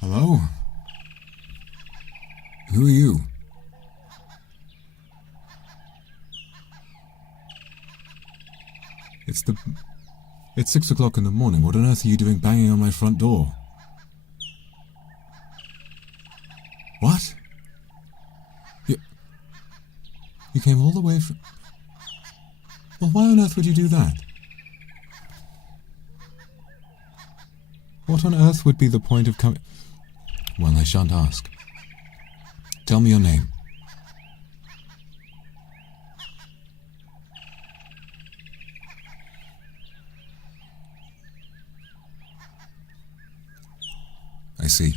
Hello? Who are you? It's 6 o'clock in the morning. What on earth are you doing banging on my front door? What? You came all the way from... Well, why on earth would you do that? What on earth would be the point of coming... Well, I shan't ask. Tell me your name. I see.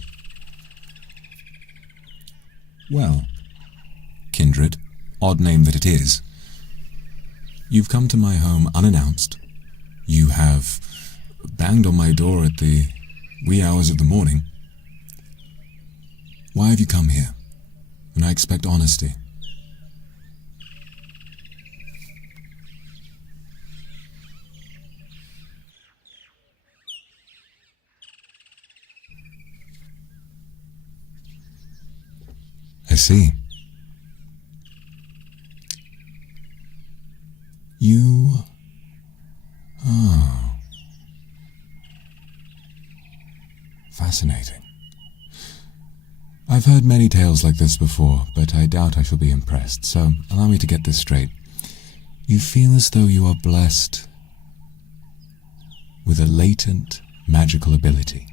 Well, Kindred, odd name that it is. You've come to my home unannounced. You have banged on my door at the wee hours of the morning. Why have you come here? And I expect honesty. I see. You... Oh. Fascinating. I've heard many tales like this before, but I doubt I shall be impressed, so allow me to get this straight. You feel as though you are blessed with a latent magical ability.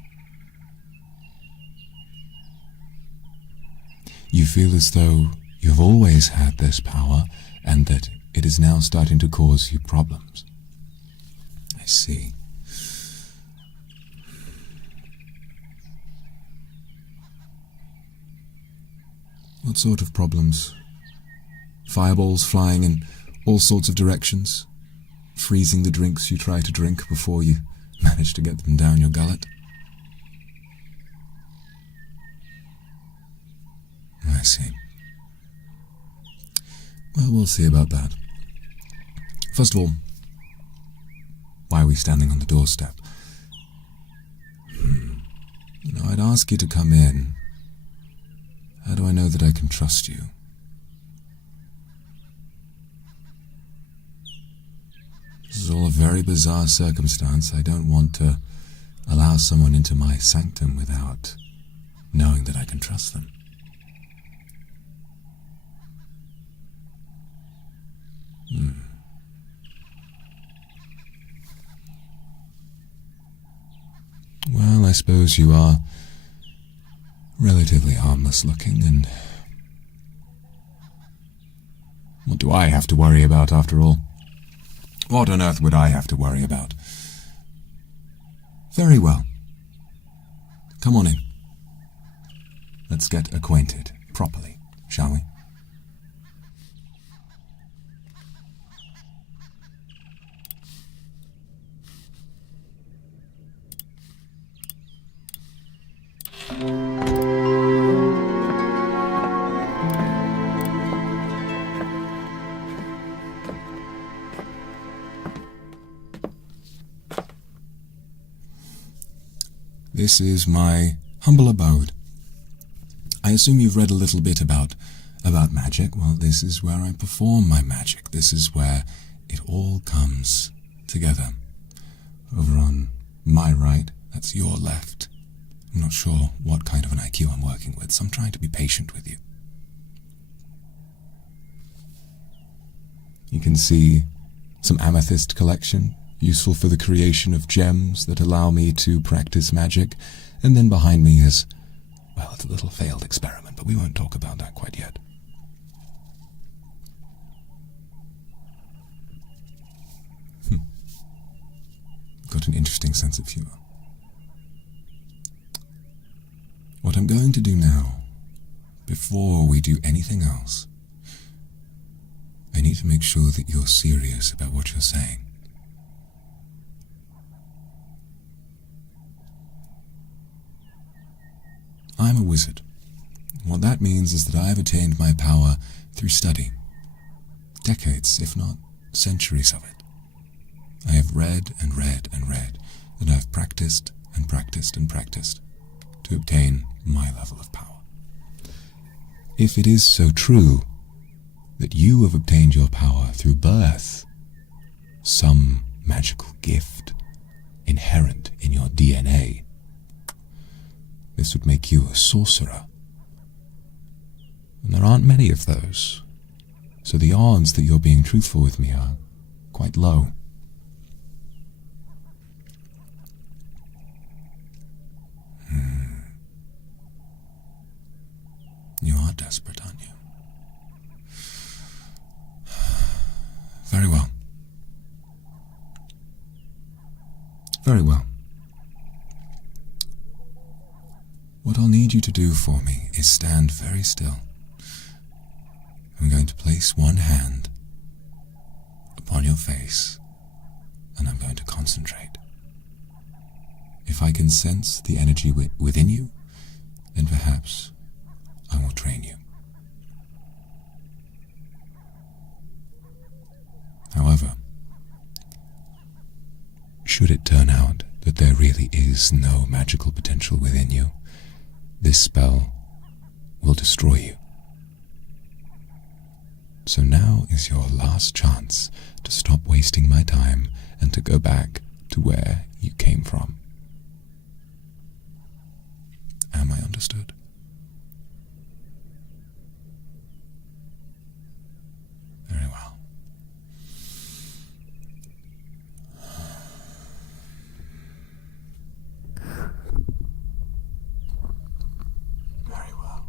You feel as though you've always had this power and that it is now starting to cause you problems. I see. What sort of problems? Fireballs flying in all sorts of directions? Freezing the drinks you try to drink before you manage to get them down your gullet? I see. Well, we'll see about that. First of all, why are we standing on the doorstep? I'd ask you to come in. How do I know that I can trust you? This is all a very bizarre circumstance. I don't want to allow someone into my sanctum without knowing that I can trust them. Well, I suppose you are relatively harmless looking, and what do I have to worry about after all? What on earth would I have to worry about? Very well. Come on in. Let's get acquainted properly, shall we? This is my humble abode. I assume you've read a little bit about magic. Well, this is where I perform my magic. This is where it all comes together. Over on my right, that's your left. I'm not sure what kind of an IQ I'm working with, so I'm trying to be patient with you. You can see some amethyst collection, useful for the creation of gems that allow me to practice magic. And then behind me is, well, it's a little failed experiment, but we won't talk about that quite yet. Got an interesting sense of humor. What I'm going to do now, before we do anything else, I need to make sure that you're serious about what you're saying. I'm a wizard. What that means is that I have attained my power through study. Decades, if not centuries of it. I have read and read and read, and I've practiced and practiced and practiced to obtain my level of power. If it is so true that you have obtained your power through birth, some magical gift inherent in your DNA, this would make you a sorcerer. And there aren't many of those, so the odds that you're being truthful with me are quite low. You are desperate, aren't you? Very well. Very well. What I'll need you to do for me is stand very still. I'm going to place one hand upon your face, and I'm going to concentrate. If I can sense the energy within you, then perhaps I will train you. However, should it turn out that there really is no magical potential within you, this spell will destroy you. So now is your last chance to stop wasting my time and to go back to where you came from. Am I understood? Very well. Very well.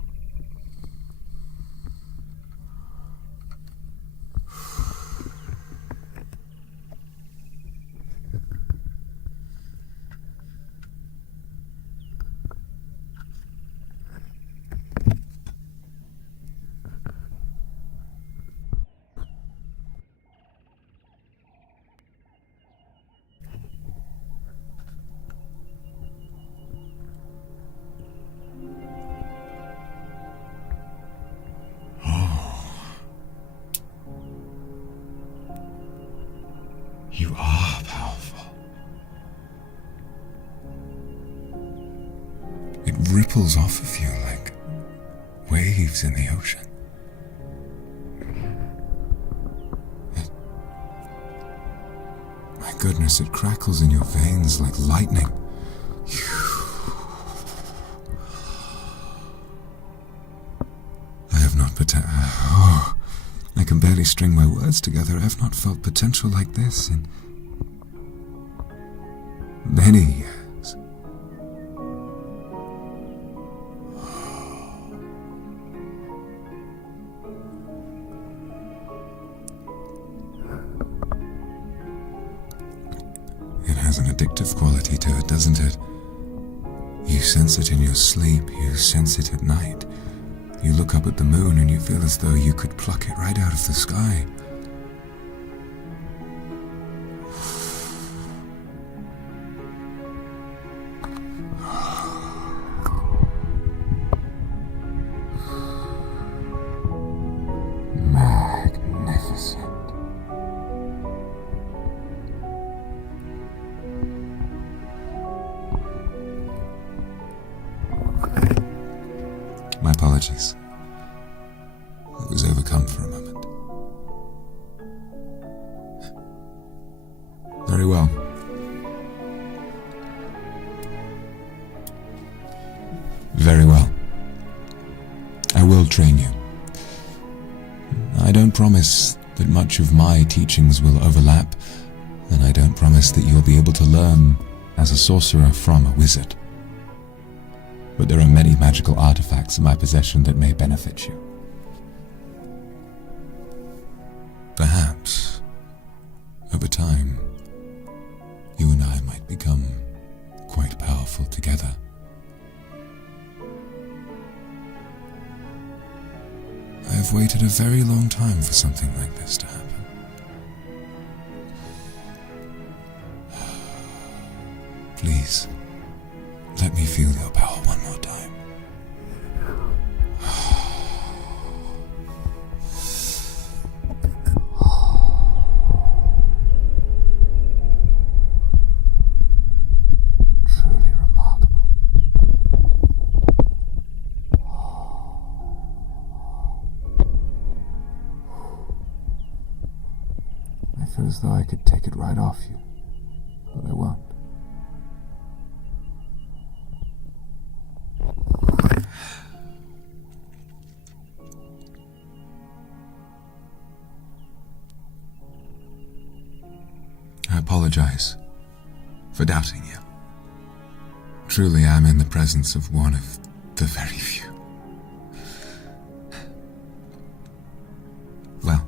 You are powerful. It ripples off of you like waves in the ocean. My goodness, it crackles in your veins like lightning. I have not I can barely string my words together. I have not felt potential like this in many years. It has an addictive quality to it, doesn't it? You sense it in your sleep, you sense it at night. You look up at the moon and you feel as though you could pluck it right out of the sky. Magnificent. My apologies. I was overcome for a moment. Very well. Very well. I will train you. I don't promise that much of my teachings will overlap, and I don't promise that you'll be able to learn as a sorcerer from a wizard. But there are many magical artifacts in my possession that may benefit you. Perhaps, over time, you and I might become quite powerful together. I have waited a very long time for something like this to happen. Please, let me feel your power one more time. Truly remarkable. I feel as though I could take it right off you, but I won't. I apologize for doubting you. Truly, I am in the presence of one of the very few. Well,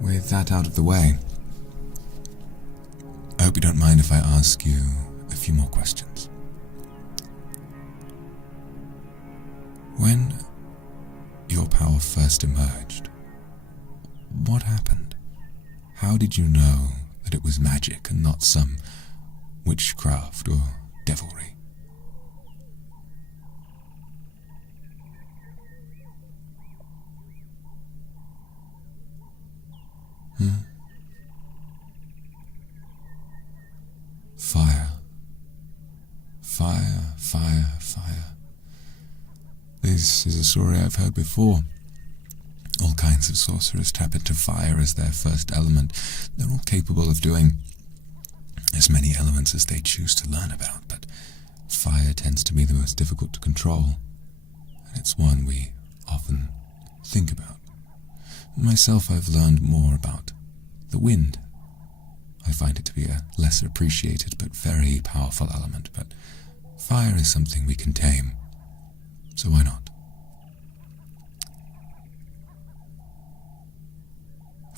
with that out of the way, I hope you don't mind if I ask you a few more questions. When your power first emerged, what happened? How did you know that it was magic and not some witchcraft or devilry? Fire. Fire, fire, fire. This is a story I've heard before. All kinds of sorcerers tap into fire as their first element. They're all capable of doing as many elements as they choose to learn about, but Fire tends to be the most difficult to control, and it's one we often think about. Myself, I've learned more about the wind. I find it to be a lesser appreciated but very powerful element, but fire is something we can tame, so why not?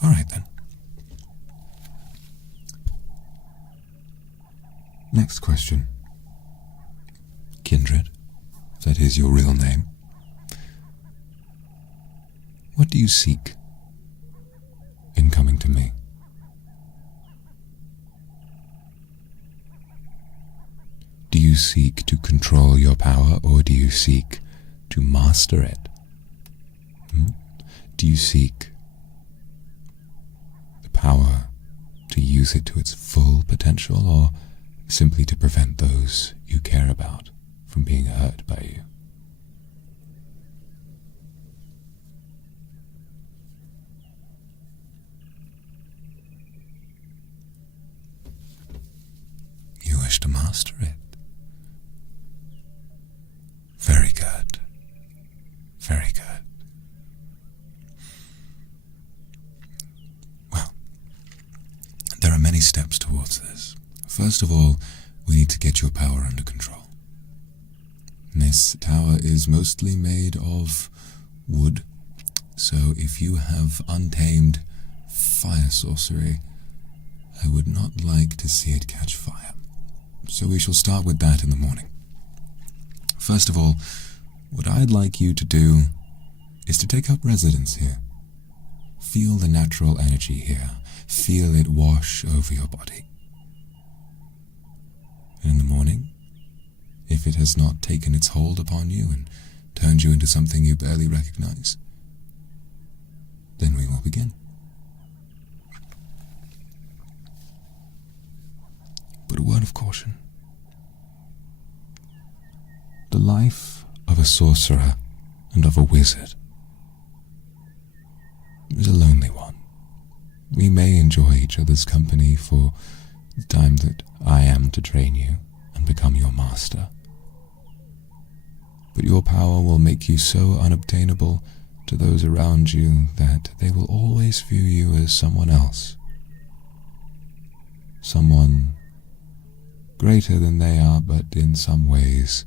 Alright then. Next question. Kindred, if that is your real name. What do you seek in coming to me? Do you seek to control your power, or do you seek to master it? Do you seek the power to use it to its full potential, or simply to prevent those you care about from being hurt by you? You wish to master it. Very good. Very good. Well, there are many steps towards this. First of all, we need to get your power under control. This tower is mostly made of wood, so if you have untamed fire sorcery, I would not like to see it catch fire. So we shall start with that in the morning. First of all, what I'd like you to do is to take up residence here. Feel the natural energy here. Feel it wash over your body. And in the morning, if it has not taken its hold upon you and turned you into something you barely recognize, then we will begin. But a word of caution. The life of a sorcerer and of a wizard is a lonely one. We may enjoy each other's company for the time that I am to train you and become your master. But your power will make you so unobtainable to those around you that they will always view you as someone else. Someone greater than they are, but in some ways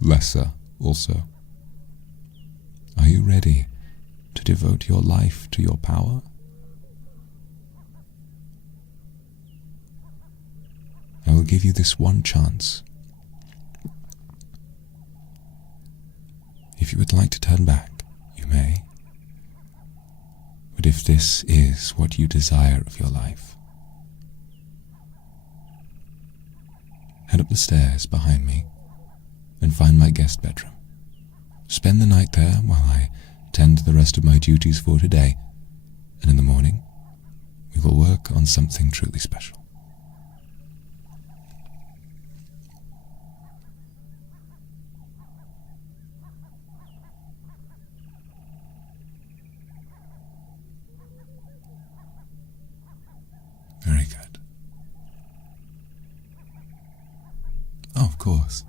lesser also. Are you ready to devote your life to your power? I will give you this one chance. If you would like to turn back, you may. But if this is what you desire of your life, head up the stairs behind me and find my guest bedroom. Spend the night there while I tend to the rest of my duties for today, and in the morning we will work on something truly special. Very good. Oh, of course.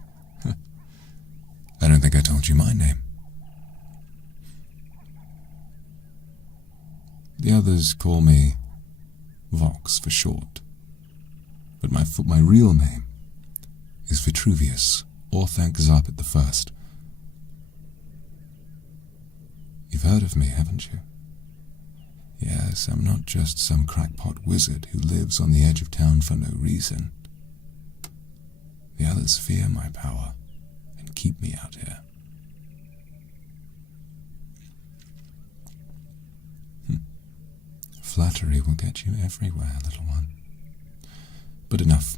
I don't think I told you my name. The others call me Vox for short, but my real name is Vitruvius, or thank Zarpit the First. You've heard of me, haven't you? Yes, I'm not just some crackpot wizard who lives on the edge of town for no reason. The others fear my power and keep me out here. Flattery will get you everywhere, little one. But enough.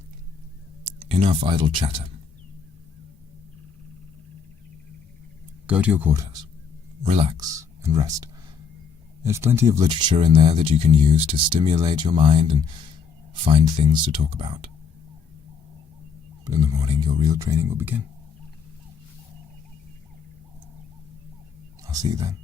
Enough idle chatter. Go to your quarters. Relax and rest. There's plenty of literature in there that you can use to stimulate your mind and find things to talk about. But in the morning, your real training will begin. I'll see you then.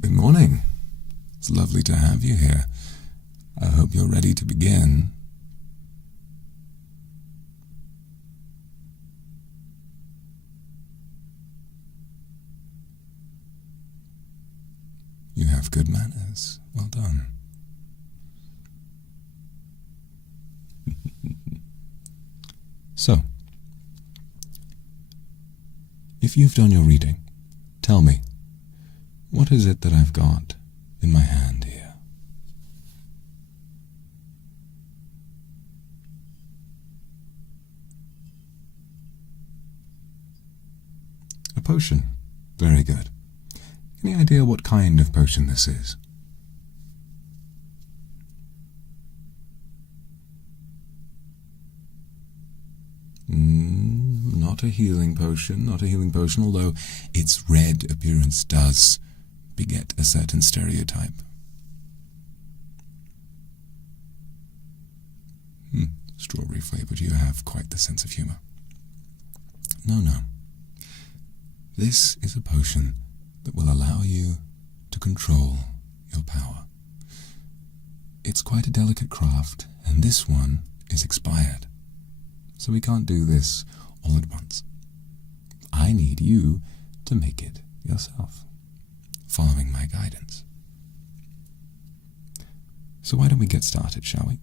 Good morning. It's lovely to have you here. I hope you're ready to begin. You have good manners. Well done. So, if you've done your reading, tell me, what is it that I've got in my hand here? A potion. Very good. Any idea what kind of potion this is? Not a healing potion, not a healing potion, although its red appearance does beget a certain stereotype. Strawberry flavored, you have quite the sense of humor. No. This is a potion that will allow you to control your power. It's quite a delicate craft, and this one is expired. So we can't do this all at once. I need you to make it yourself, following my guidance. So why don't we get started, shall we?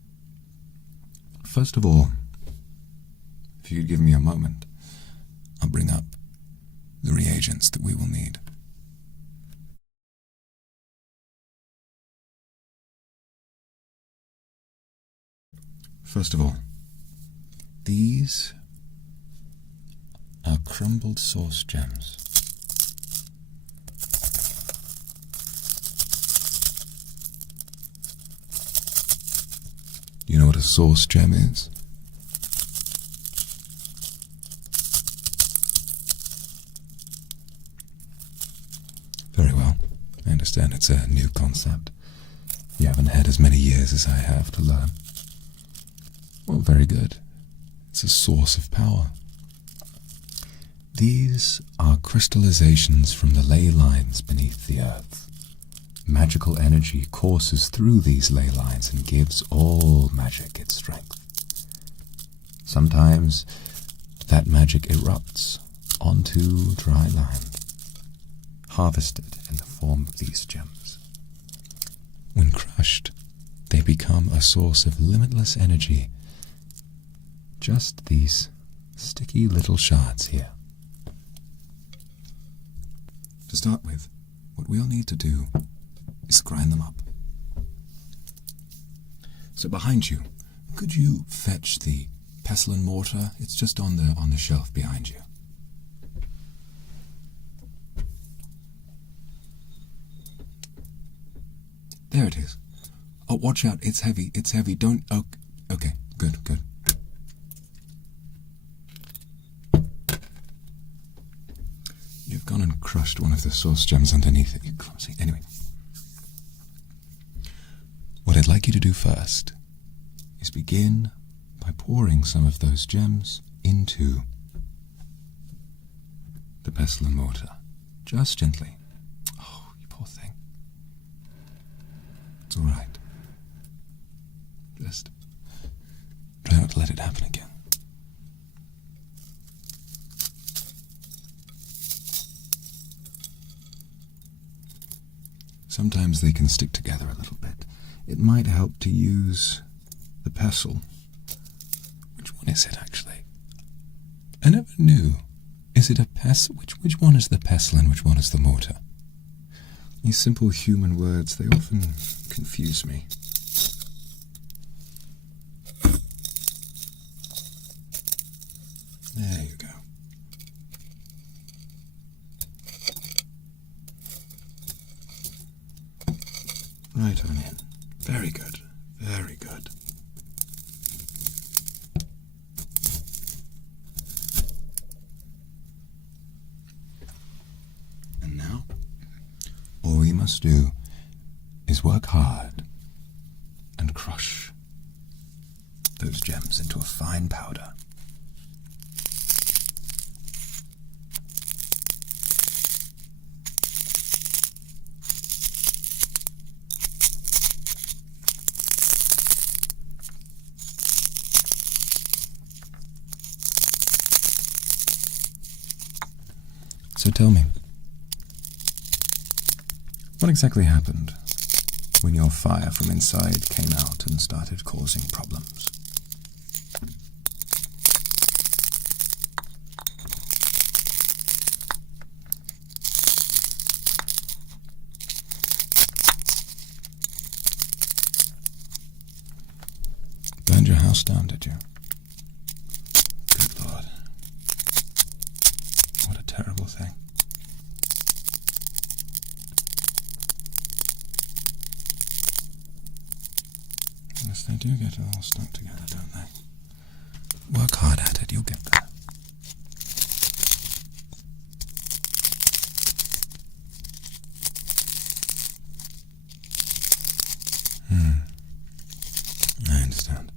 First of all, if you'd give me a moment, I'll bring up the reagents that we will need. First of all, these are crumbled source gems. You know what a source gem is? Very well. I understand it's a new concept. You haven't had as many years as I have to learn. Well, very good. It's a source of power. These are crystallizations from the ley lines beneath the earth. Magical energy courses through these ley lines and gives all magic its strength. Sometimes that magic erupts onto dry land, harvested in the form of these gems. When crushed, they become a source of limitless energy. Just these sticky little shards here. To start with, what we'll need to do is grind them up. So behind you, could you fetch the pestle and mortar? It's just on the shelf behind you. There it is. Oh, watch out, it's heavy, it's heavy. Don't, oh, okay, good. You've gone and crushed one of the source gems underneath it, you clumsy. Anyway. What I'd like you to do first is begin by pouring some of those gems into the pestle and mortar. Just gently. Oh, you poor thing. It's all right. Just try not to let it happen again. Sometimes they can stick together a little bit. It might help to use the pestle. Which one is it, actually? I never knew. Is it a pestle? Which one is the pestle and which one is the mortar? These simple human words, they often confuse me. There you go. Right on in. Very good. Very good. And now, all we must do is work hard and crush those gems into a fine powder. So tell me, what exactly happened when your fire from inside came out and started causing problems? Burned your house down, did you? Good Lord. What a terrible thing. Yes, they do get all stuck together, don't they? Work hard at it, you'll get there. I understand.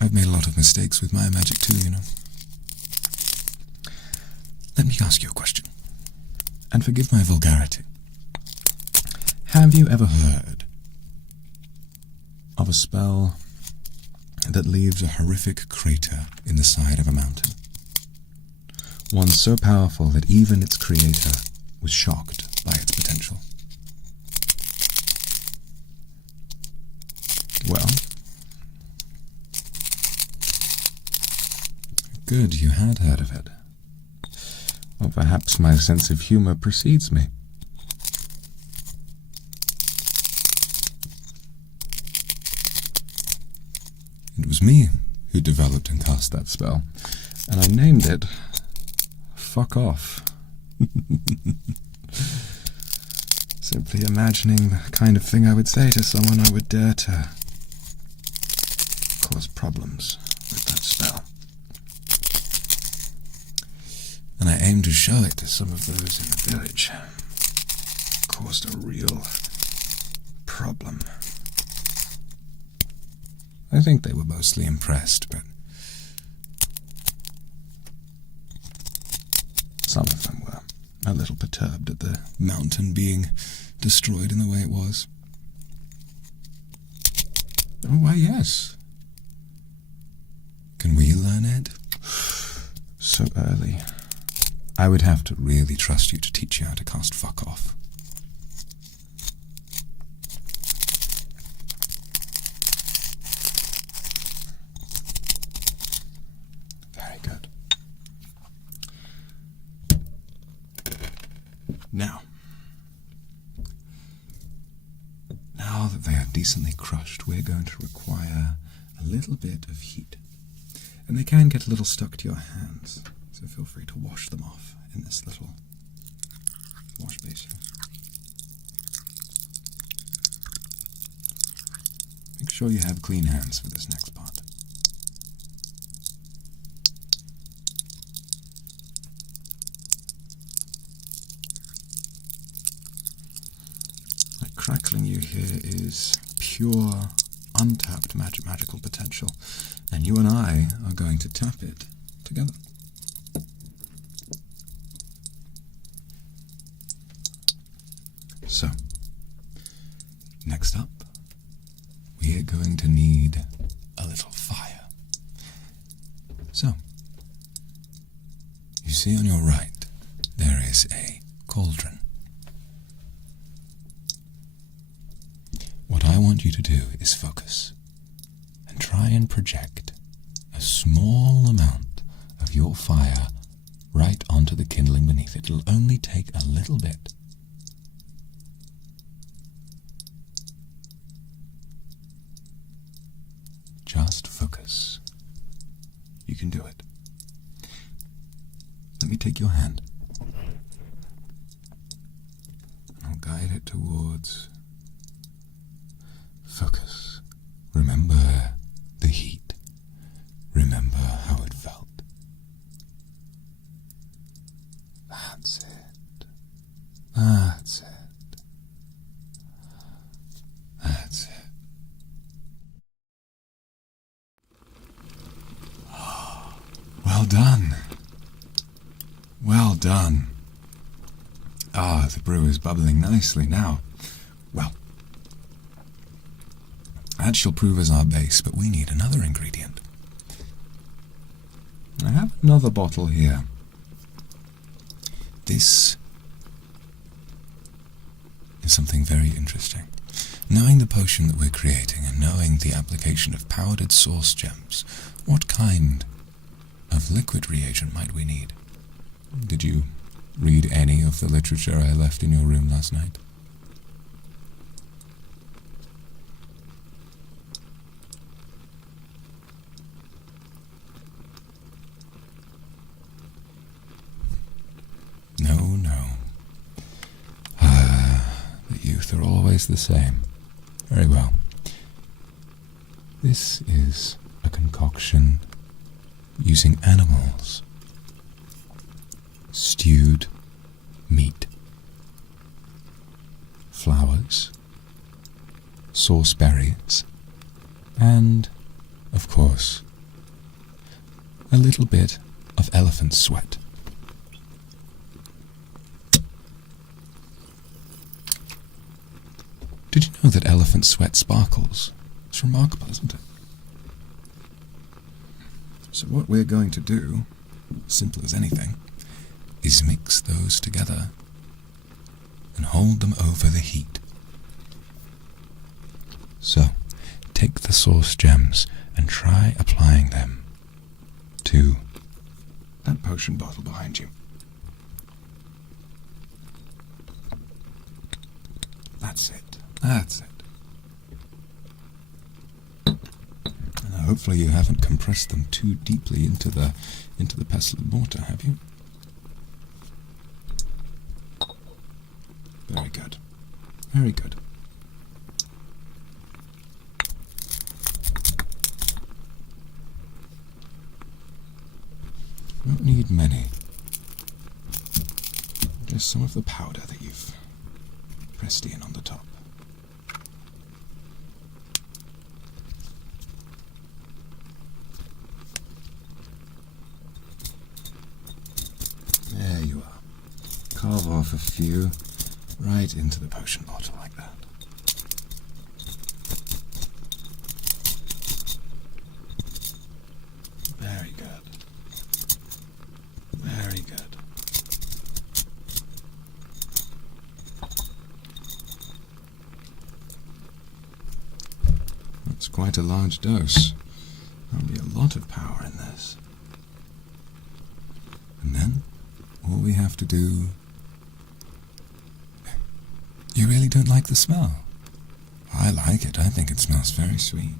I've made a lot of mistakes with my magic too, you know. Let me ask you a question, and forgive my vulgarity. Have you ever heard of a spell that leaves a horrific crater in the side of a mountain? One so powerful that even its creator was shocked by its potential. Well, good, you had heard of it. Or perhaps my sense of humor precedes me. It was me who developed and cast that spell, and I named it Fuck Off. Simply imagining the kind of thing I would say to someone I would dare to cause problems with that spell. And I aimed to show it to some of those in the village. Caused a real problem. I think they were mostly impressed, but some of them were a little perturbed at the mountain being destroyed in the way it was. Oh, why, yes. Can we learn it? So early. I would have to really trust you to teach you how to cast Fuck Off. Very good. Now that they are decently crushed, we're going to require a little bit of heat. And they can get a little stuck to your hands, so feel free to wash them off in this little wash basin. Make sure you have clean hands for this next part. The crackling you hear is pure, untapped magical potential, and you and I are going to tap it together. So, next up, we are going to need a little fire. So, you see on your right, there is a cauldron. What I want you to do is focus and try and project a small amount of your fire right onto the kindling beneath it. It'll only take a little bit. Just focus. You can do it. Let me take your hand. I'll guide it towards focus. Remember the heat. Remember how it felt. That's it. That's it. That's it. Well done. Well done. Ah, the brew is bubbling nicely now. Well, that shall prove as our base, but we need another ingredient. I have another bottle here. This is something very interesting. Knowing the potion that we're creating and knowing the application of powdered source gems, what kind of liquid reagent might we need? Did you read any of the literature I left in your room last night? No. The youth are always the same. Very well. This is a concoction using animals, stewed meat, flowers, sauce berries, and, of course, a little bit of elephant sweat. Did you know that elephant sweat sparkles? It's remarkable, isn't it? So what we're going to do, simple as anything, is mix those together and hold them over the heat. So, take the source gems and try applying them to that potion bottle behind you. That's it. Hopefully you haven't compressed them too deeply into the pestle and mortar, have you? Very good. Very good. Won't need many. Just some of the powder that you've pressed in on the top. There you are. Carve off a few right into the potion bottle like that. Very good. Very good. That's quite a large dose. There'll be a lot of power in this. And then, all we have to do... You really don't like the smell? I like it. I think it smells very sweet.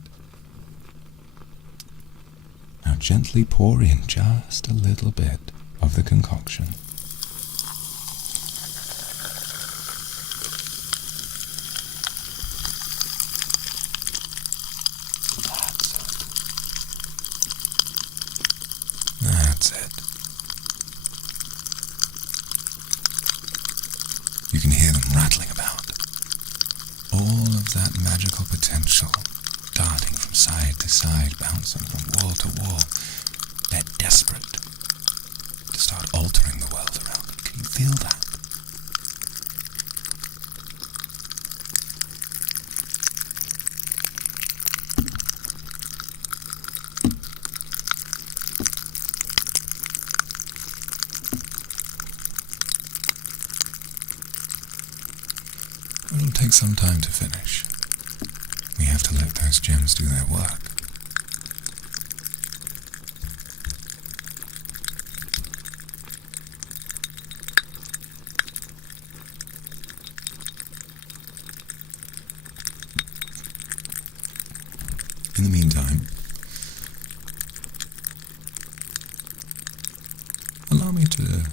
Now gently pour in just a little bit of the concoction. That's it. You can hear them rattling about. All of that magical potential darting from side to side, bouncing from wall to wall. They're desperate to start altering the world around them. Can you feel that? It'll take some time to finish. We have to let those gems do their work. In the meantime, allow me to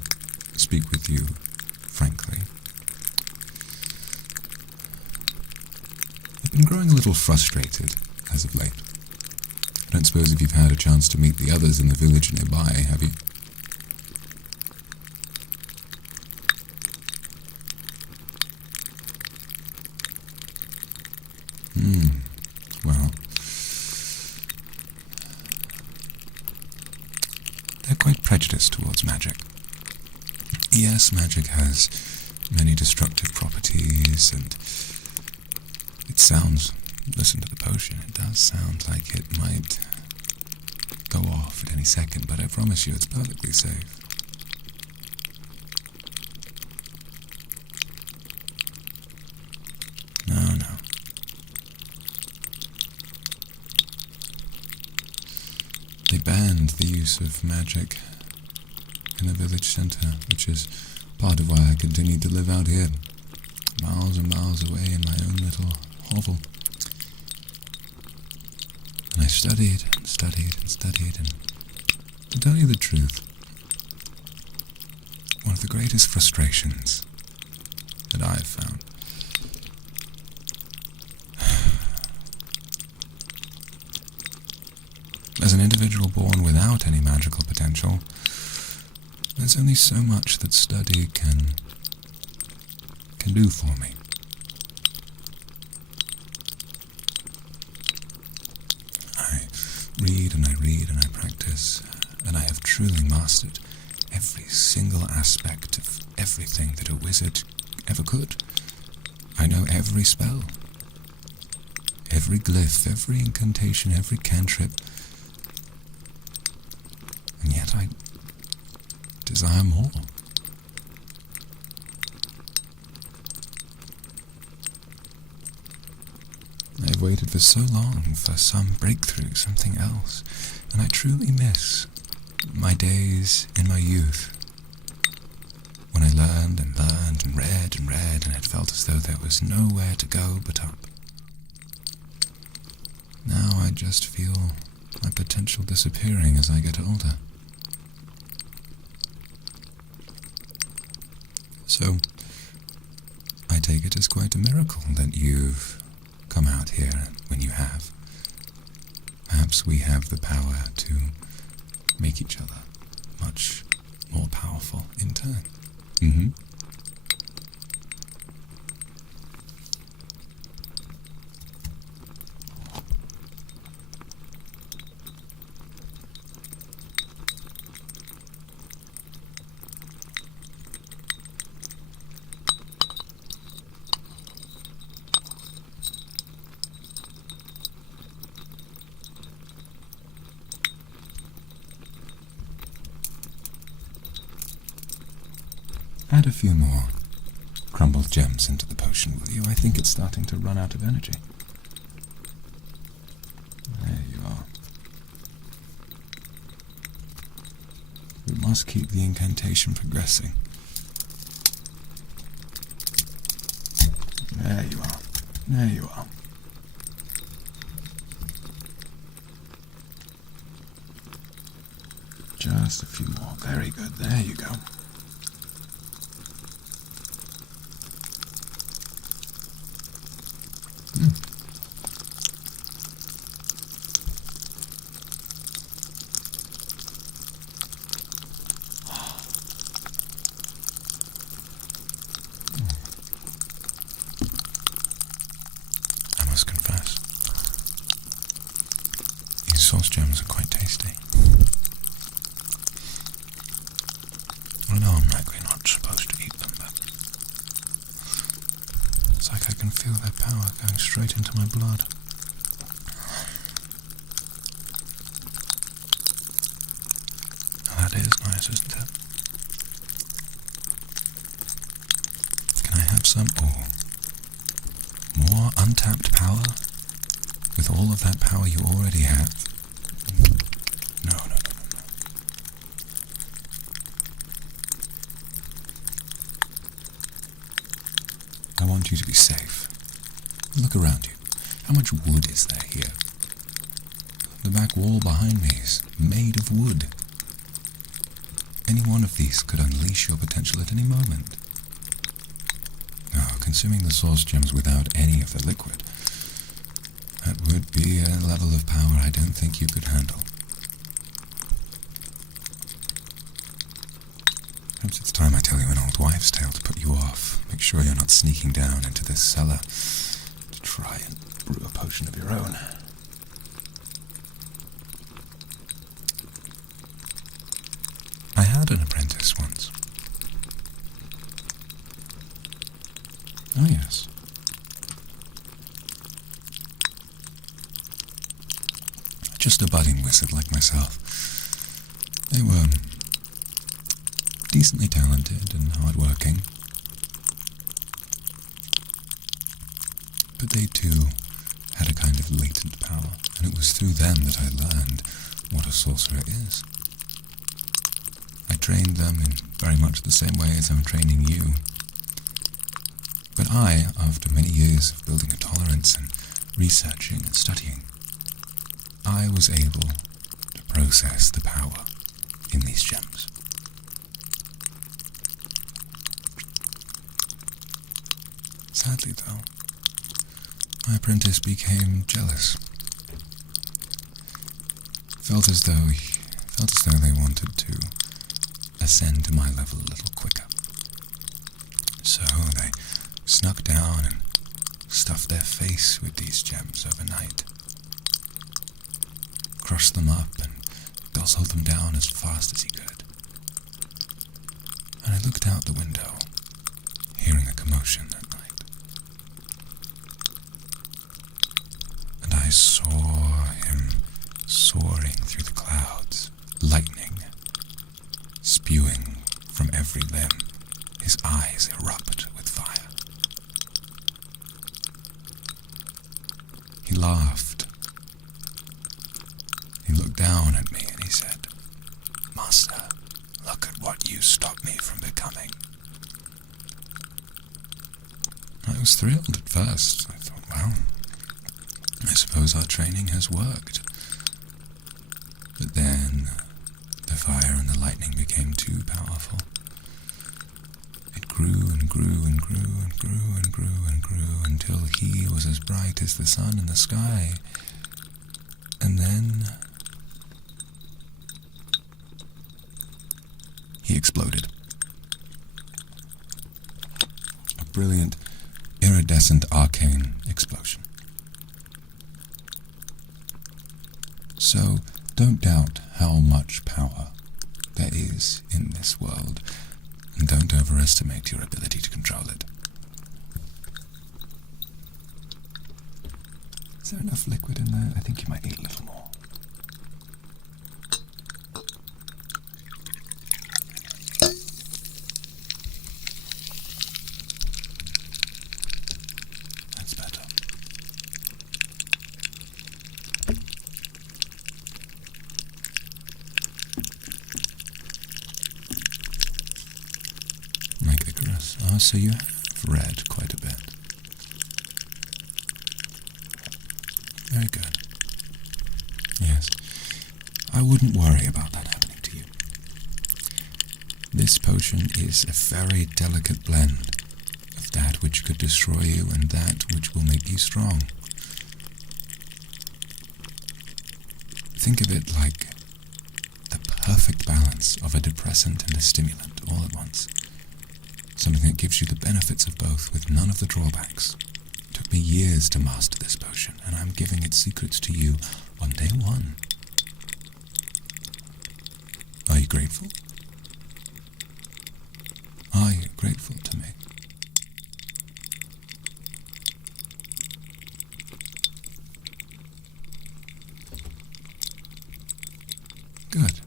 speak with you frankly. I've been growing a little frustrated as of late. I don't suppose if you've had a chance to meet the others in the village nearby, have you? Well, they're quite prejudiced towards magic. Yes, magic has many destructive properties, and it sounds, listen to the potion, it does sound like it might go off at any second, but I promise you it's perfectly safe. No. They banned the use of magic in the village centre, which is part of why I continue to live out here, miles and miles away in my own little hovel. And I studied and studied and studied, and to tell you the truth, one of the greatest frustrations that I have found as an individual born without any magical potential, there's only so much that study can do for me. I read and I read and I practice, and I have truly mastered every single aspect of everything that a wizard ever could. I know every spell, every glyph, every incantation, every cantrip, and yet I desire more. I've waited for so long for some breakthrough, something else, and I truly miss my days in my youth, when I learned and learned and read and read, and it felt as though there was nowhere to go but up. Now I just feel my potential disappearing as I get older. So, I take it as quite a miracle that you've come out here when you have. Perhaps we have the power to make each other much more powerful in turn. Add a few more crumbled gems into the potion, will you? I think it's starting to run out of energy. There you are. We must keep the incantation progressing. There you are. There you are. Just a few more. Very good. There you go. I must confess, these sauce gems are quite tasty. I know I'm likely not supposed to eat them, but it's like I can feel their power going straight into my blood. That is nice, isn't it? Can I have some? Oh, more untapped power? With all of that power you already have? No. I want you to be safe. Look around you. How much wood is there here? The back wall behind me is made of wood. Any one of these could unleash your potential at any moment. Consuming the source gems without any of the liquid, that would be a level of power I don't think you could handle. Perhaps it's time I tell you an old wives' tale to put you off. Make sure you're not sneaking down into this cellar to try and brew a potion of your own. I had an apprentice once. Oh, yes. I just just a budding wizard like myself. They were decently talented and hard-working, but they too had a kind of latent power, and it was through them that I learned what a sorcerer is. I trained them in very much the same way as I'm training you. But I, after many years of building a tolerance and researching and studying, I was able to process the power in these gems. Sadly, though, my apprentice became jealous. Felt as though they wanted to ascend to my level a little quicker. So they snuck down and stuffed their face with these gems overnight, crushed them up and guzzled them down as fast as he could. And I looked out the window, hearing a commotion that night. And I saw him soaring through the clouds, lightning spewing from every limb, his eyes erupt with fire. He laughed. He looked down at me and he said, "Master, look at what you stopped me from becoming." I was thrilled at first. I thought, well, I suppose our training has worked. But then the fire and the lightning became too powerful. It grew and grew and grew and grew and grew and grew until he was as bright as the sun in the sky. And then he exploded. A brilliant, iridescent, arcane explosion. So don't doubt how much power there is in this world, and don't overestimate your ability to control it. Is there enough liquid in there? I think you might need a little more. That's better. Like Icarus. Oh, so you have read quite a bit. Very good. Yes, I wouldn't worry about that happening to you. This potion is a very delicate blend of that which could destroy you and that which will make you strong. Think of it like the perfect balance of a depressant and a stimulant all at once. Something that gives you the benefits of both with none of the drawbacks. It took me years to master this potion, and I'm giving its secrets to you on day one. Are you grateful? Are you grateful to me? Good.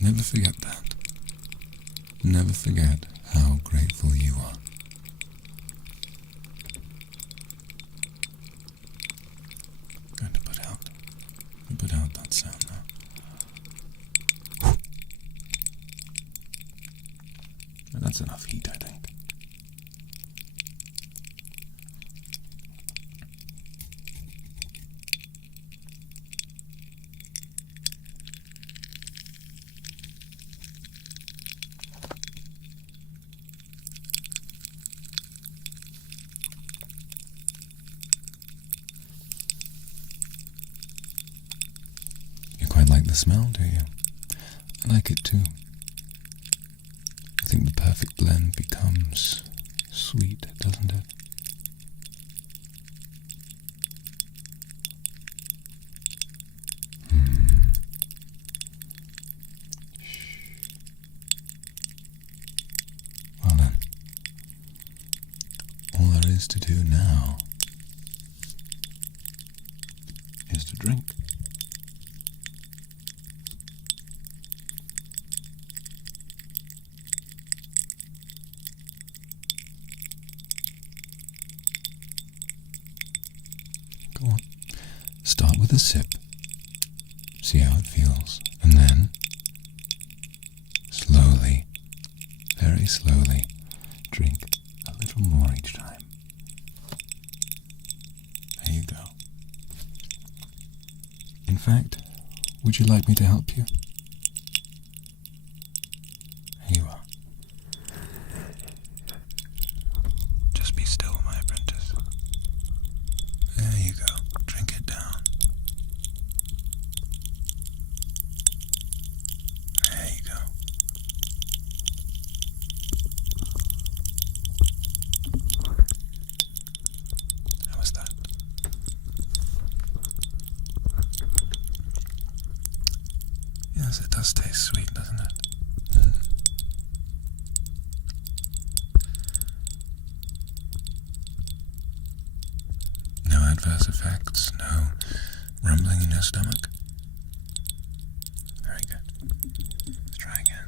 Never forget that. Never forget how grateful you are. I'm going to put out that sound now. And that's enough heat, I think. Like the smell, do you? I like it too. I think the perfect blend becomes sweet, doesn't it? Well then, all there is to do now is to drink. with a sip. See how it feels. And then, slowly, very slowly, drink a little more each time. There you go. In fact, would you like me to help you? Here you are. Just be still, my apprentice. There you go. Drink it down. There you go. How was that? Yes, it does taste sweet, doesn't it? No adverse effects, no rumbling in your stomach. Very good. Let's try again.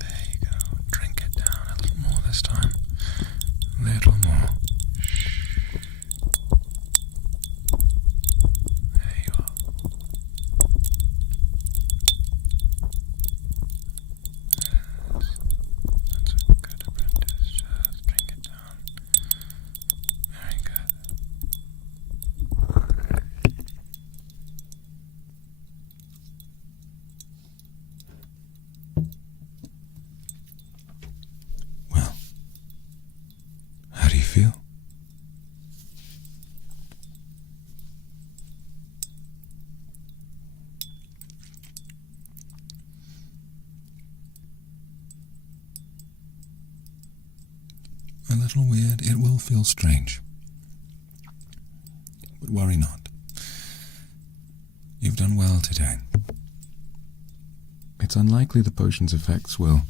There you go. Drink it down a little more this time. A little more. There you are. That's a good apprentice. Just drink it down. Very good. Well, how do you feel? A little weird. It will feel strange. But worry not. You've done well today. It's unlikely the potion's effects will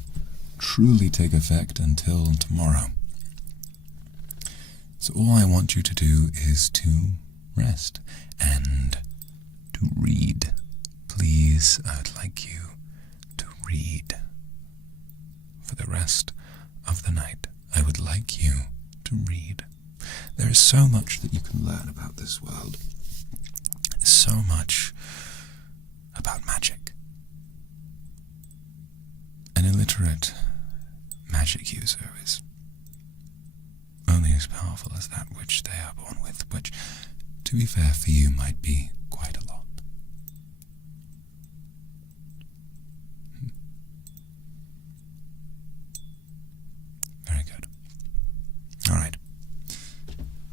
truly take effect until tomorrow. So all I want you to do is to rest and to read. Please, I would like you to read. For the rest of the night, I would like you to read. There is so much that you can learn about this world. So much about magic. An illiterate magic user is only as powerful as that which they are born with, which, to be fair for you, might be quite a lot. Very good. All right.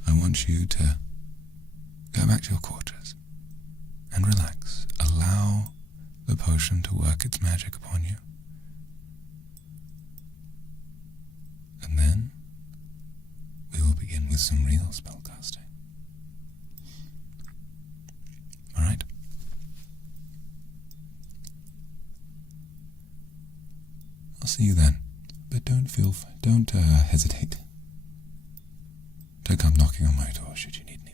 I want you to go back to your quarters and relax. Allow the potion to work its magic upon you. And then we will begin with some real spellcasting. All right? I'll see you then. But don't hesitate. Don't come knocking on my door should you need anything.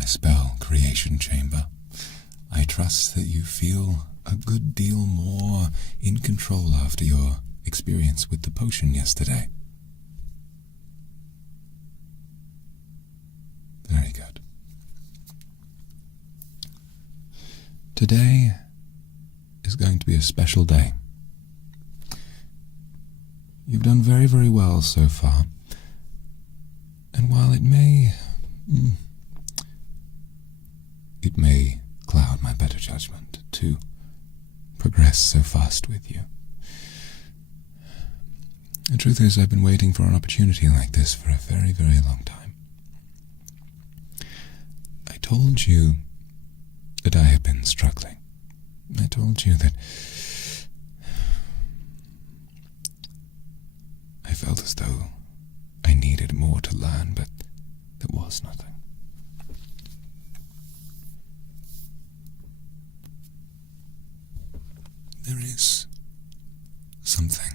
my spell creation chamber. I trust that you feel a good deal more in control after your experience with the potion yesterday. Very good. Today is going to be a special day. You've done very, very well so far, and while it may cloud my better judgment to progress so fast with you, the truth is I've been waiting for an opportunity like this for a very, very long time. I told you that I have been struggling. I told you that I felt as though I needed more to learn, but there was nothing. There is something.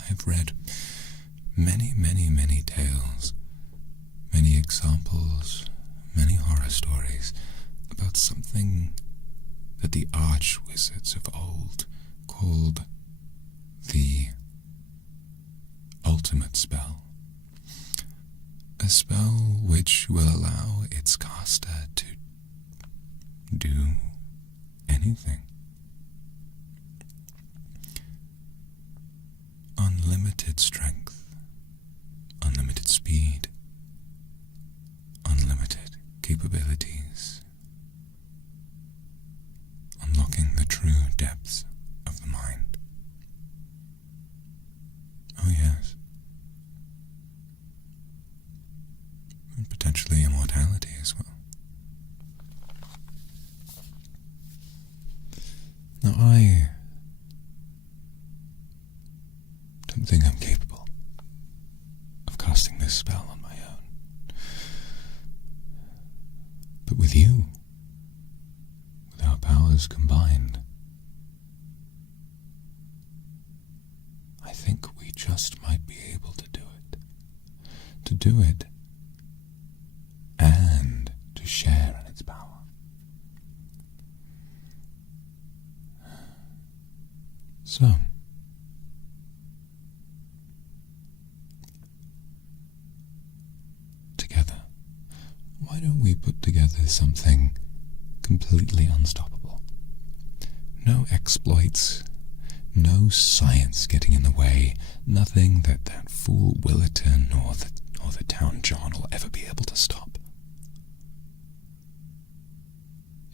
I have read many, many, many tales, many examples, many horror stories about something that the arch-wizards of old called the ultimate spell. A spell which will allow its caster to do anything. Unlimited strength, unlimited speed, unlimited capabilities, unlocking the true depths of the mind. Oh yes. And potentially immortality as well. Now I don't think I'm capable of casting this spell on my own. But with you, with our powers combined, I think we just might be able to do it. To do it and to share in its power. So, together, why don't we put together something completely unstoppable? No exploits, no science getting in the way, nothing that fool Willerton or the town John will ever be able to stop.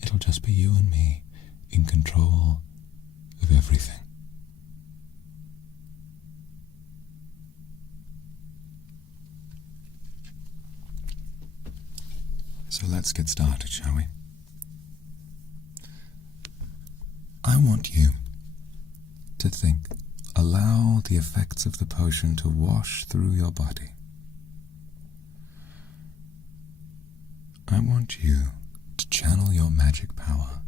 It'll just be you and me in control of everything. So let's get started, shall we? I want you to think. Allow the effects of the potion to wash through your body. I want you to channel your magic power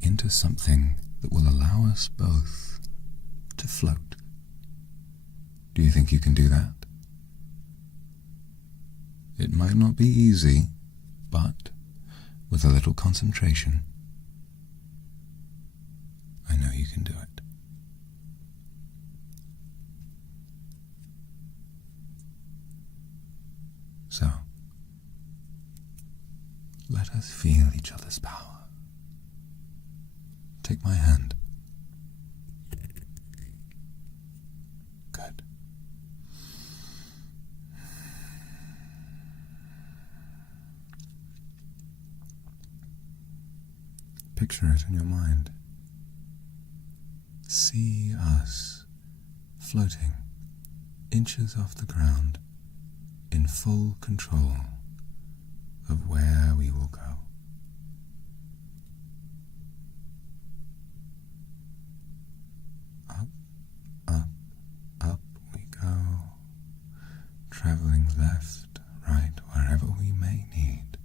into something that will allow us both to float. Do you think you can do that? It might not be easy, but with a little concentration, I know you can do it. So, let us feel each other's power. Take my hand. Good. Picture it in your mind. See us floating inches off the ground in full control of where we will go. Up, up, up we go, traveling left, right, wherever we may need.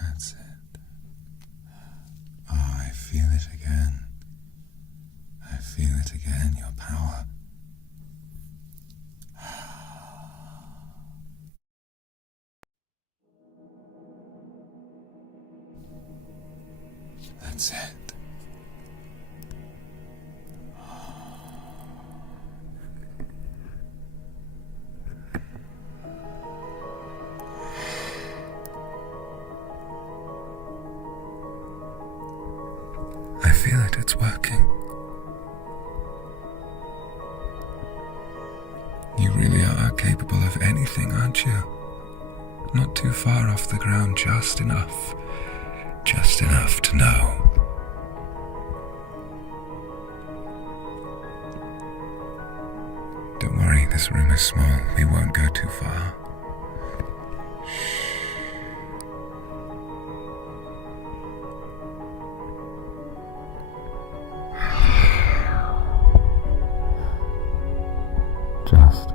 That's it. That's it. I feel it, it's working. You really are capable of anything, aren't you? Not too far off the ground, just enough to know. Don't worry, this room is small. We won't go too far. Just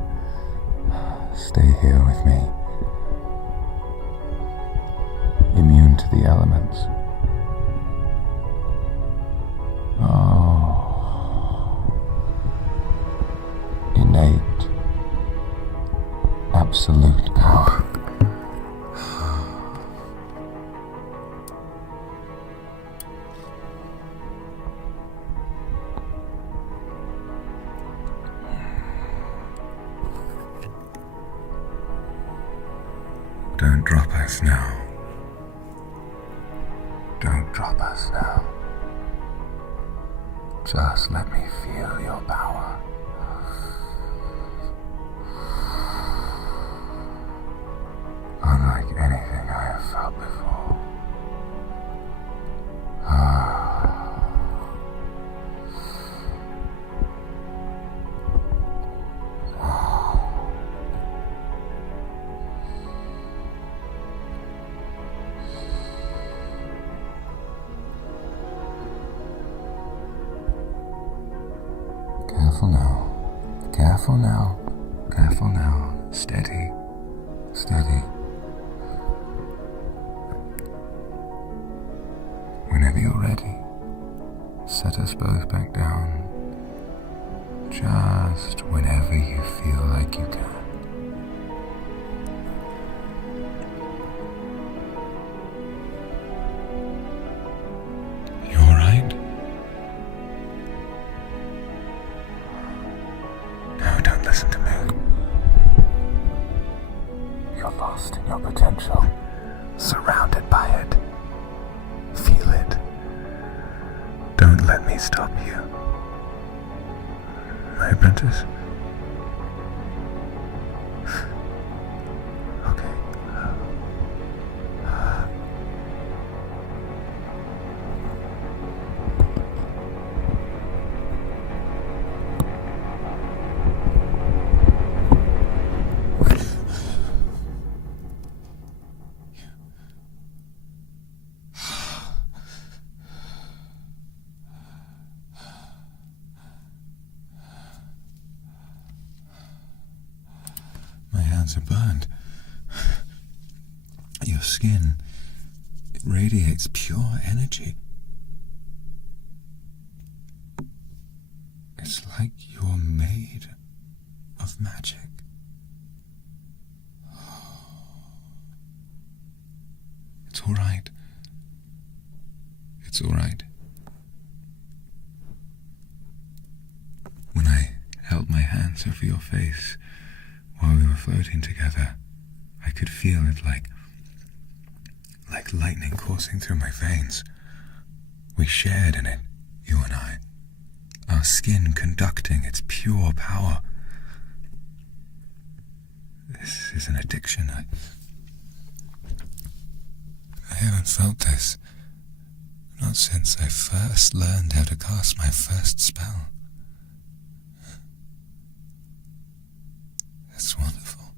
stay here with me. Immune to the elements. Innate, absolute power. Don't drop us now. Don't drop us now. Just let me feel your power. Unlike anything I have felt before. Careful now, careful now, careful now, steady, steady. Whenever you're ready, set us both back down, just whenever you feel like you can. You alright? No, don't listen to me. You're lost in your potential, surrounded by it. Feel it. Don't let me stop you. My apprentice? Okay. My hands are burned. Your skin, it radiates pure energy. It's like you're made of magic. It's all right. It's all right. When I held my hands over your face while we were floating together, I could feel it like lightning coursing through my veins. We shared in it, you and I, our skin conducting its pure power. This is an addiction. I haven't felt this, not since I first learned how to cast my first spell. It's wonderful.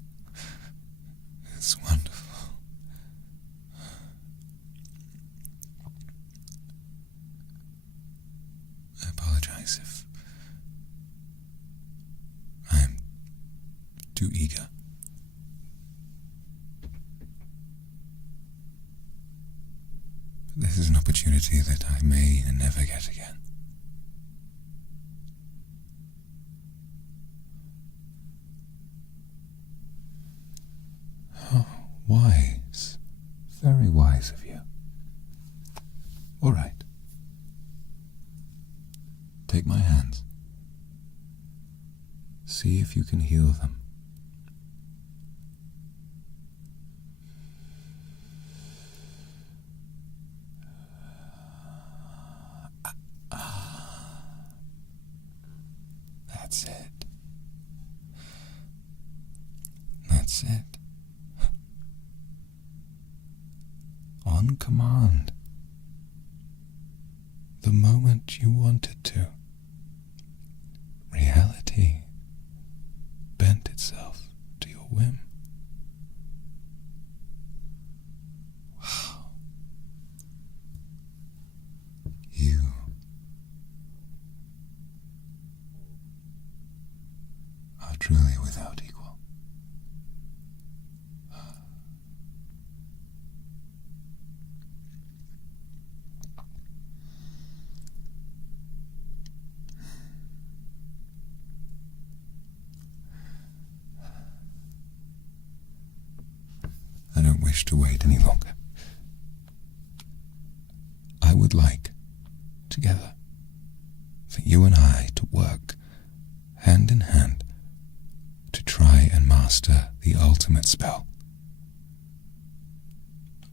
It's wonderful. I apologize if I am too eager. But this is an opportunity that I may never get again. Oh, wise. Very wise of you. All right, See if you can heal them. That's it. That's it. On command. The moment you wanted to, reality bent itself to your whim. Wow. You are truly without equal. I don't wish to wait any longer. I would like, together, for you and I to work hand in hand to try and master the ultimate spell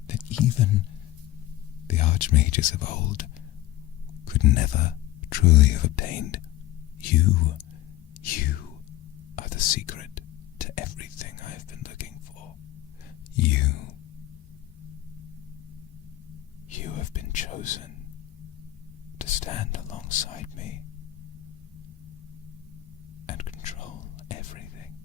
that even the archmages of old could never truly have obtained. You are the secret to everything I have been looking for. You have been chosen to stand alongside me and control everything.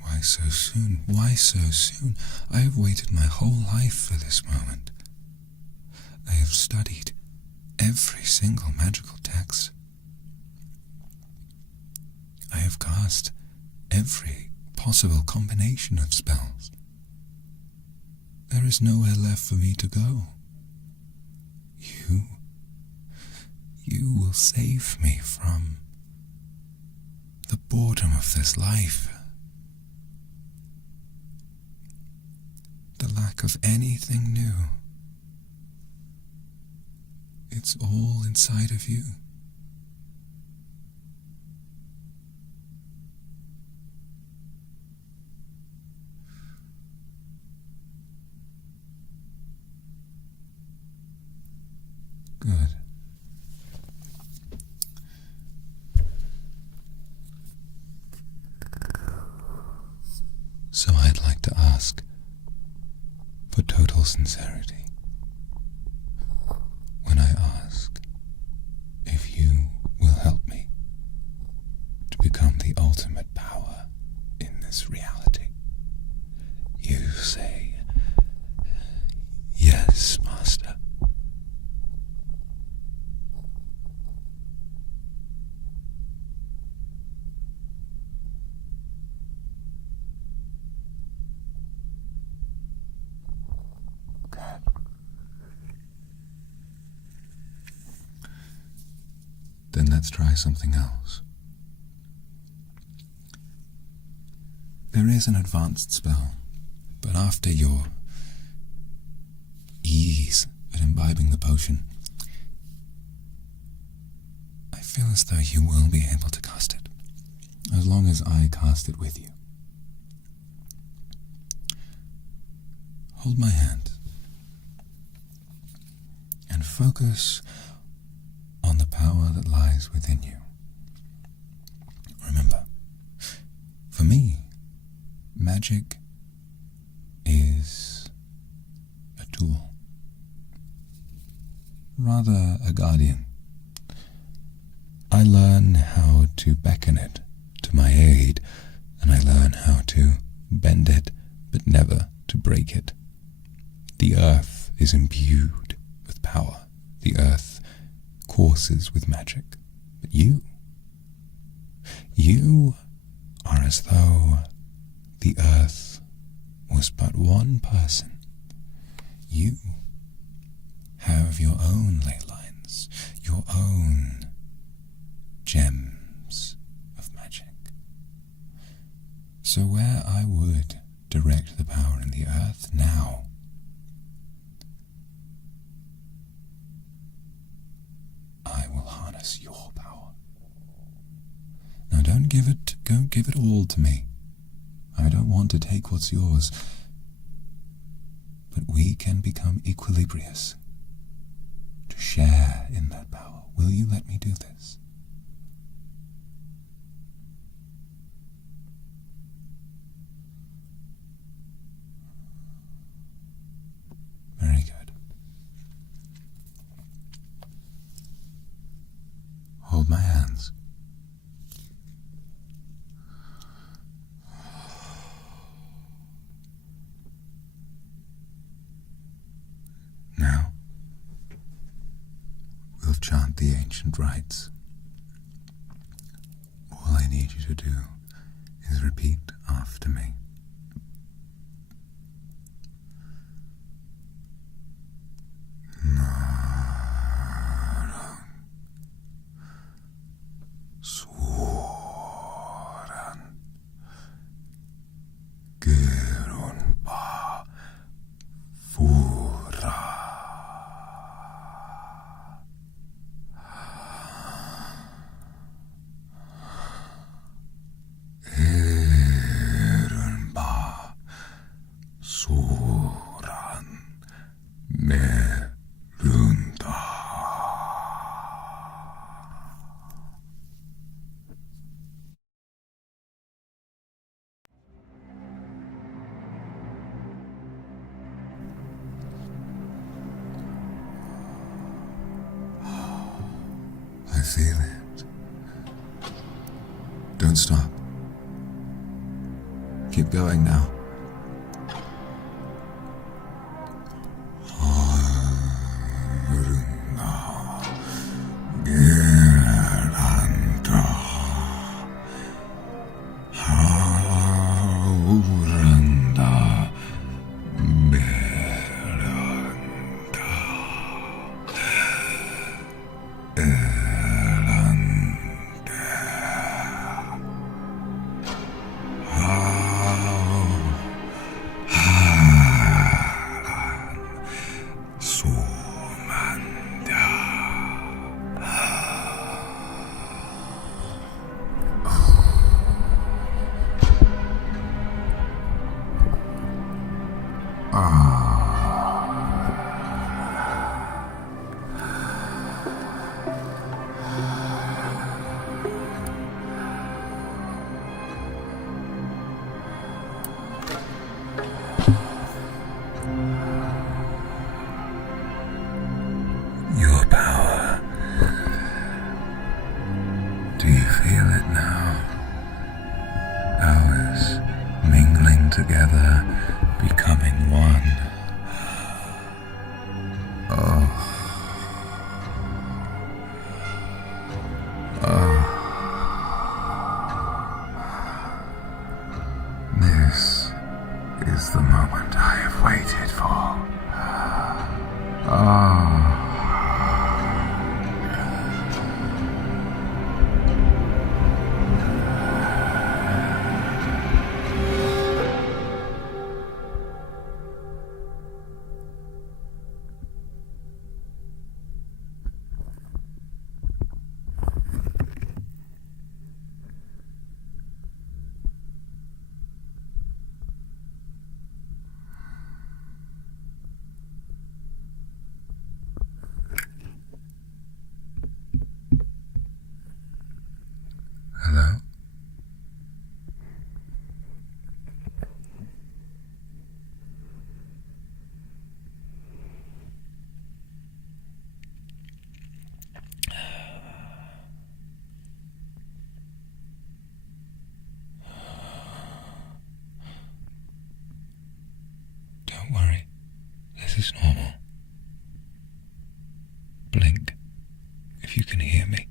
Why so soon? Why so soon? I have waited my whole life for this moment. I have studied every single magical text. I have cast every possible combination of spells. There is nowhere left for me to go. You will save me from the boredom of this life, the lack of anything new. It's all inside of you. Good. So I'd like to ask, for total sincerity, when I ask if you will help me to become the ultimate power in this reality, you say, "Yes, Master." Then let's try something else. There is an advanced spell, but after your ease at imbibing the potion, I feel as though you will be able to cast it, as long as I cast it with you. Hold my hand and focus on the power that lies within you. Remember, for me, magic is a tool, rather a guardian. I learn how to beckon it to my aid, and I learn how to bend it, but never to break it. The earth is imbued with power. The earth courses with magic. But you are as though the earth was but one person. You have your own ley lines, your own gems of magic. So where I would direct the power in the earth now, witness your power. Now don't give it all to me. I don't want to take what's yours. But we can become equilibrious, to share in that power. Will you let me do this? Very good. Hold my hands. Now, we'll chant the ancient rites. All I need you to do is repeat after me. I feel it. Don't stop. Keep going now. Your power. Do you feel it now? Ours, mingling together, becoming one. This is the moment I have waited for. Hello? Don't worry, this is normal. Blink if you can hear me.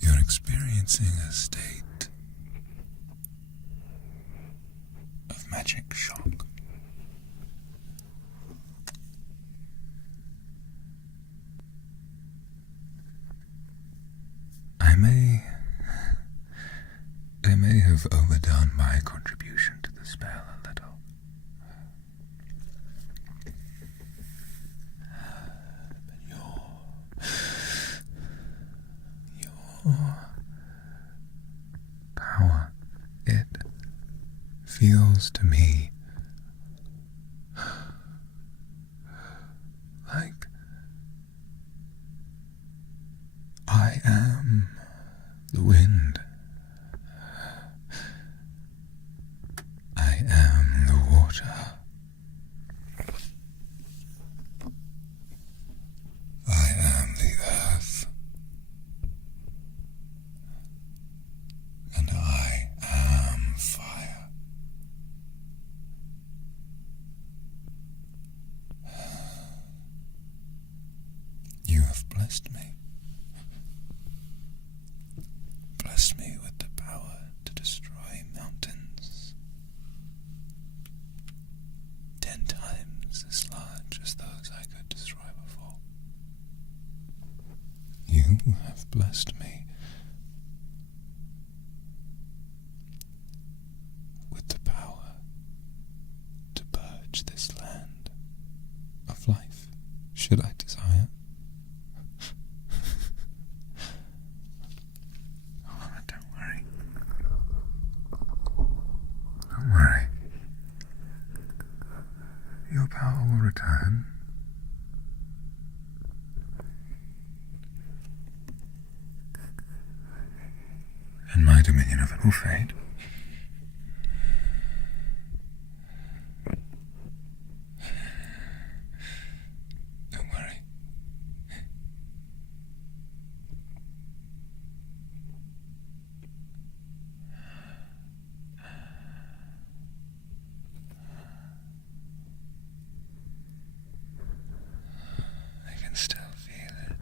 You're experiencing a state of magic shock. I've overdone my contribution to the spell a little. But your power, it feels to me like I am the wind. I am the water. I am the earth. And I am fire. You have blessed me. Blessed me with the power to destroy mountains 10 times as large as those I could destroy before. You have blessed me with the power to purge this land of life, should I desire. Don't worry. Your power will return. And my dominion of it will fade. Don't worry. I can still feel it.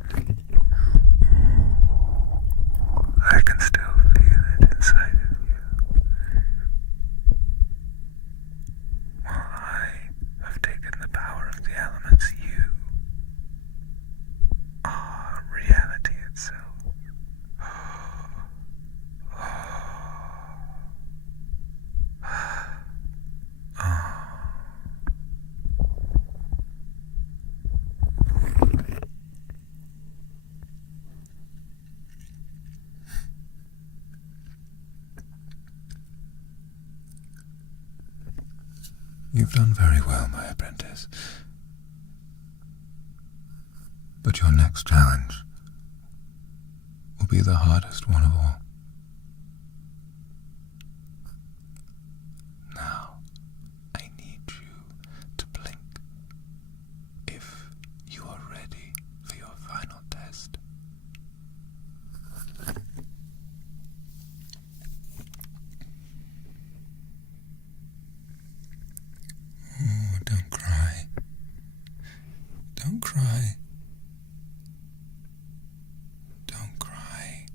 I can still feel it inside of you. While I have taken the power of the elements, you are reality itself. You've done very well, my apprentice. But your next challenge will be the hardest one of all. Now, I need you to blink if you are ready for your final test. Oh, don't cry. Don't cry. Don't cry.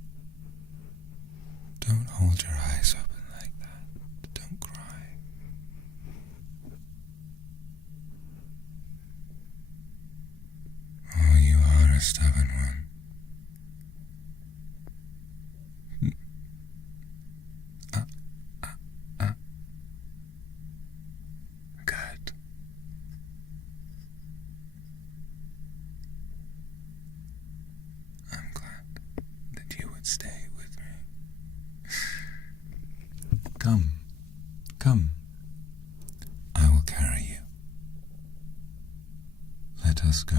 Don't hold your eyes open like that. Don't cry. Oh, you are a stubborn one. Good. I'm glad that you would stay with me. Come, come. I will carry you. Let us go.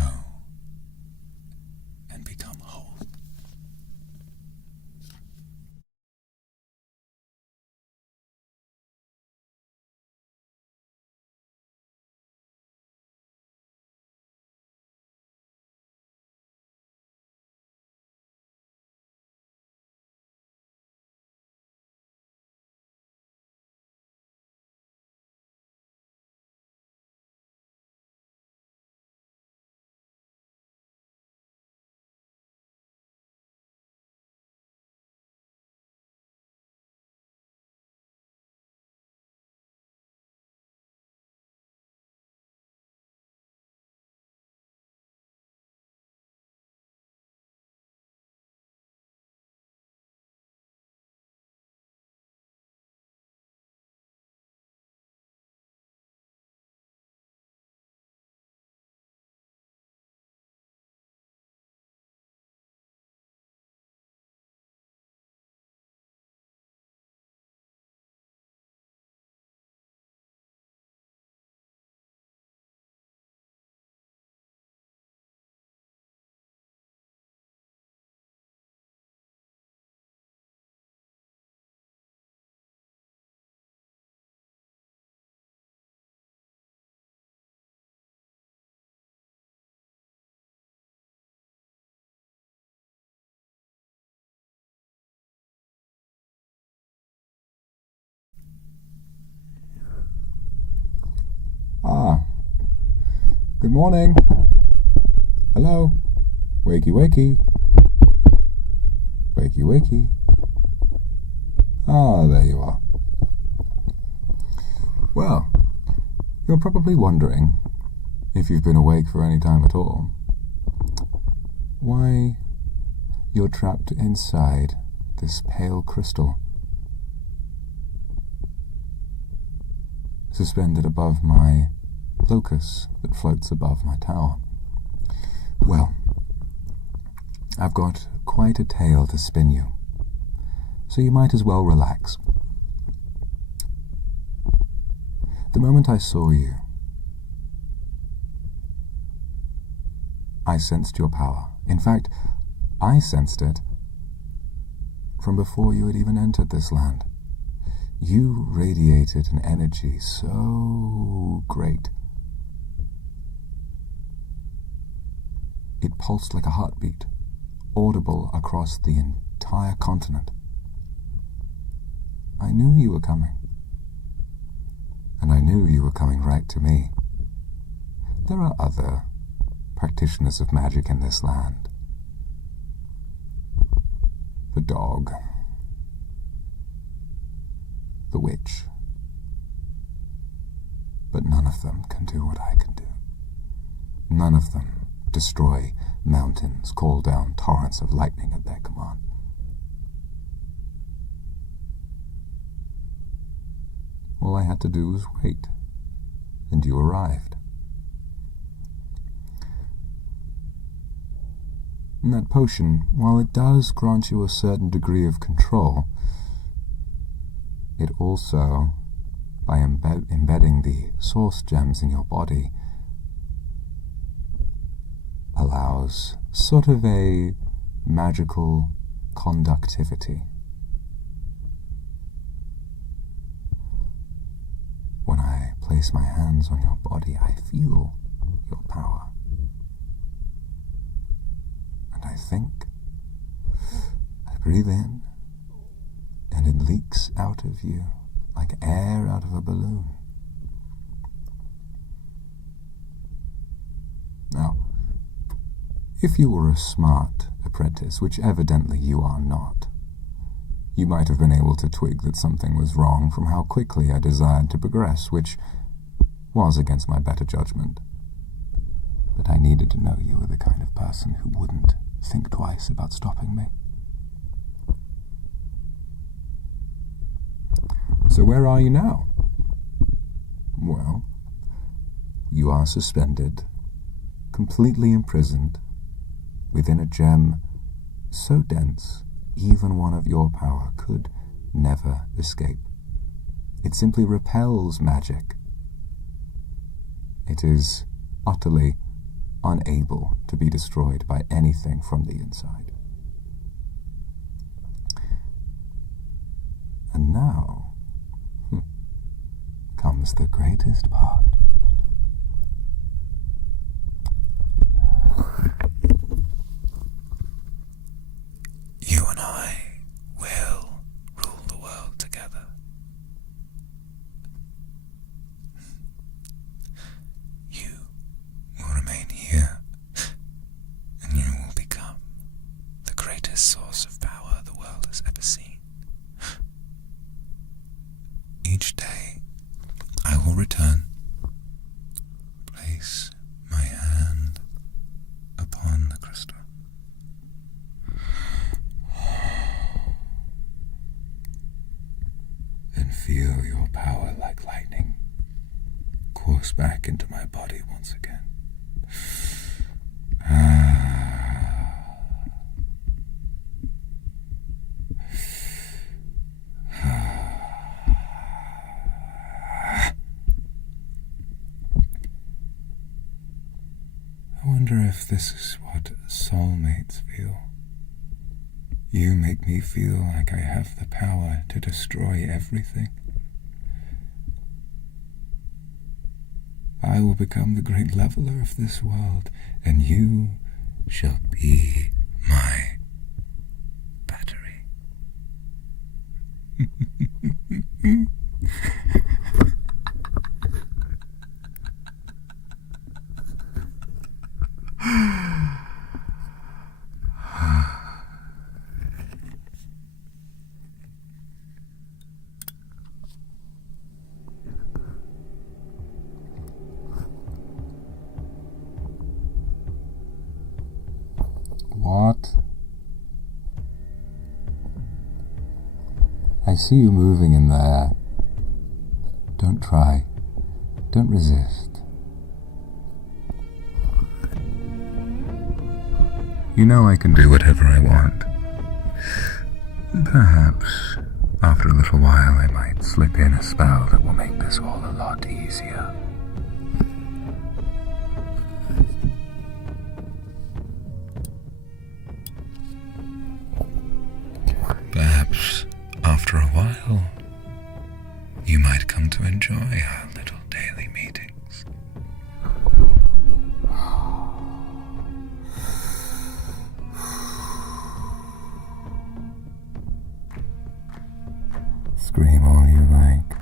Good morning. Hello? Wakey, wakey. Wakey, wakey. Ah, there you are. Well, you're probably wondering, if you've been awake for any time at all, why you're trapped inside this pale crystal, suspended above my locus that floats above my tower. Well, I've got quite a tale to spin you, so you might as well relax. The moment I saw you, I sensed your power. In fact, I sensed it from before you had even entered this land. You radiated an energy so great. It pulsed like a heartbeat, audible across the entire continent. I knew you were coming. And I knew you were coming right to me. There are other practitioners of magic in this land. The dog. The witch. But none of them can do what I can do. None of them destroy mountains, call down torrents of lightning at their command. All I had to do was wait, and you arrived. And that potion, while it does grant you a certain degree of control, it also, by embedding the source gems in your body, allows sort of a magical conductivity. When I place my hands on your body, I feel your power. And I think, I breathe in, and it leaks out of you like air out of a balloon. Now, if you were a smart apprentice, which evidently you are not, you might have been able to twig that something was wrong from how quickly I desired to progress, which was against my better judgment. But I needed to know you were the kind of person who wouldn't think twice about stopping me. So where are you now? Well, you are suspended, completely imprisoned, within a gem so dense even one of your power could never escape. It simply repels magic. It is utterly unable to be destroyed by anything from the inside. And now comes the greatest part. You and I will rule the world together. You will remain here, and you will become the greatest source of power the world has ever seen. Each day, I will return, place my hand upon the crystal, and feel your power like lightning course back into my body once again. I wonder if this is what soulmates feel. You make me feel like I have the power to destroy everything. I will become the great leveler of this world, and you shall be my battery. What? I see you moving in there. Don't try. Don't resist. You know I can do whatever I want. Perhaps, after a little while, I might slip in a spell that will make this all a lot easier. Perhaps, after a while, you might come to enjoy our little daily meetings. Scream all you like.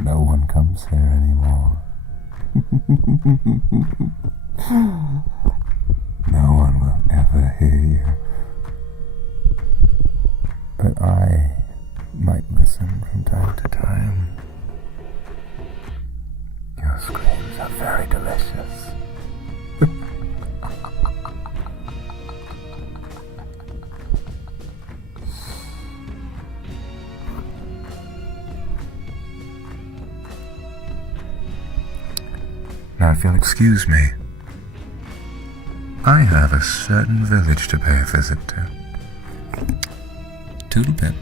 No one comes here anymore. No one will ever hear you. But I might listen from time to time. Your screams are very delicious. Now, if you'll excuse me, I have a certain village to pay a visit to. Toodle pip.